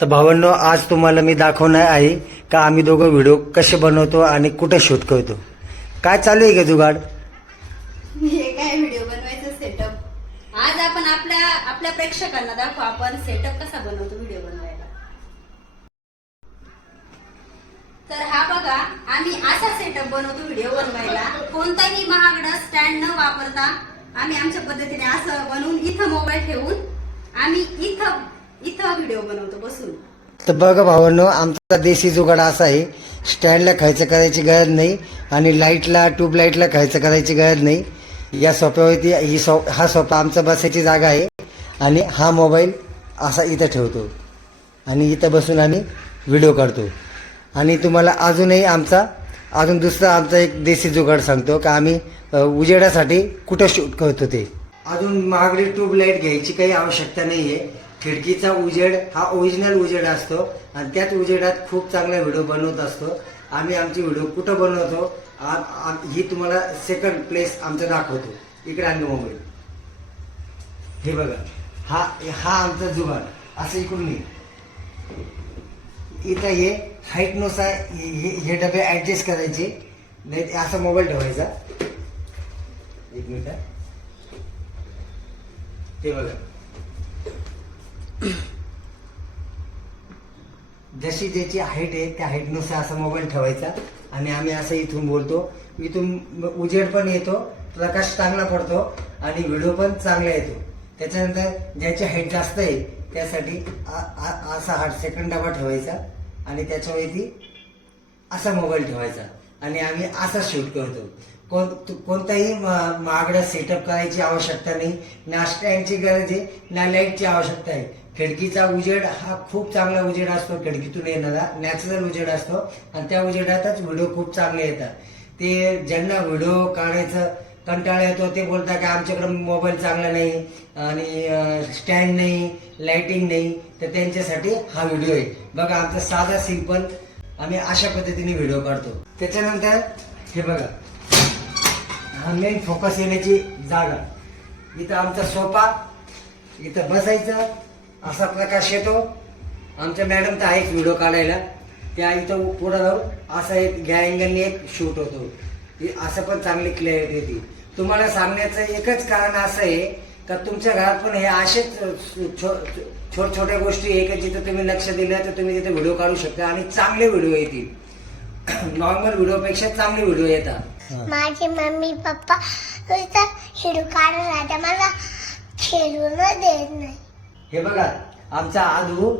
तर भावांनो, आज तुम्हाला मी दाखवणार आहे का आम्ही दोघं व्हिडिओ कसे बनवतो आणि कुठे शूट करतो. काय चालू आहे का जुगाड? हे काय व्हिडिओ बनवायचं सेटअप. आज आपण आपल्या प्रेक्षकांना दाखवू आपण सेटअप कसा बनवतो व्हिडिओ बनवायला. तर हा बघा, आम्ही असा सेटअप बनवतो व्हिडिओ बनवायला. कोणताही महागडा स्टँड न वापरता आम्ही आमच्या पद्धतीने असं बनवून इथं मोबाईल ठेवून आम्ही इथं व्हिडिओ बनवतो बसून. तर बघा भावांनो, आमचा देशी जुगाड असा आहे, स्टँडला खर्च करायची गरज नाही आणि लाईटला ट्यूबलाईटला खर्च करायची गरज नाही. या सोप्यावरती हा सोपा आमचा बसायची जागा आहे आणि हा मोबाईल असा इथं ठेवतो आणि इथं बसून आम्ही व्हिडिओ काढतो. आणि तुम्हाला अजून दुसरा आमचा एक देशी जुगाड सांगतो का आम्ही उजेडासाठी कुठं शूट करतो ते. अजून महागडी ट्यूबलाईट घ्यायची काही आवश्यकता नाही आहे. खिडकीचा उजेड हा ओरिजिनल उजेड असतो आणि त्याच उजेडात खूप चांगला व्हिडिओ बनवत असतो. आम्ही आमचे व्हिडिओ कुठं बनवतो ही तुम्हाला सेकंड प्लेस आमचं दाखवतो. इकडे आणलं मोबाईल, हे बघा, हा आमचा जुगाड असं इकडून नाही. इथं हे हाईटनुसार हे डबे ऍडजस्ट करायचे, नाही असा मोबाईल ठेवायचा. एक मिनिट, ते बघा, जशी ज्याची हाईट आहे त्या हाईटनुसार असा मोबाईल ठेवायचा आणि आम्ही असं इथून बोलतो. इथून उजेड पण येतो, प्रकाश चांगला पडतो आणि व्हिडिओ पण चांगला येतो. त्याच्यानंतर ज्याची हाईट जास्त आहे त्यासाठी असा हा सेकंड डबा ठेवायचा आणि त्याच्यावरती असा मोबाईल ठेवायचा आणि आम्ही असा शूट करतो. कोणताही महागडा सेटअप करायची आवश्यकता नाही, ना स्टँडची गरज आहे ना लाईटची आवश्यकता आहे. खिडकीचा उजेड हा खूप चांगला उजेड असतो, खिडकीतून येणारा नॅचरल उजेड असतो आणि त्या उजेडातच व्हिडिओ खूप चांगले येतात. ते ज्यांना व्हिडिओ काढायचं कंटाळा येतो ते बोलतात की आमच्याकडे मोबाईल चांगला नाही आणि स्टँड नाही, लाइटिंग नाही, तर त्यांच्यासाठी हा व्हिडिओ आहे. बघा, आमचा साधा सिंपल आम्ही अशा पद्धतीने व्हिडिओ काढतो. त्याच्यानंतर हे बघा, हा मेन फोकस येण्याची जागा. इथं आमचा सोफा, इथं बसायचं, असा प्रकाश येतो. आमच्या मॅडम तर आहेच व्हिडिओ काढायला, त्या इथं पुढं जाऊन असा एक घ्या अँगलने एक शूट होतो. असं पण चांगली क्लिअरिटी येते. तुम्हाला सांगण्याचं एकच कारण असं आहे का तुमच्या घरात पण हे असेच छोट्या गोष्टी आहे की जिथं तुम्ही लक्ष दिलं तर तुम्ही तिथे व्हिडिओ काढू शकता आणि चांगले व्हिडिओ येतील. नॉर्मल व्हिडिओपेक्षा चांगले व्हिडिओ येतात. माझे मम्मी पप्पा हिडू काढून राहते, मला खेळून देत नाही. हे बघा, आमचा आदू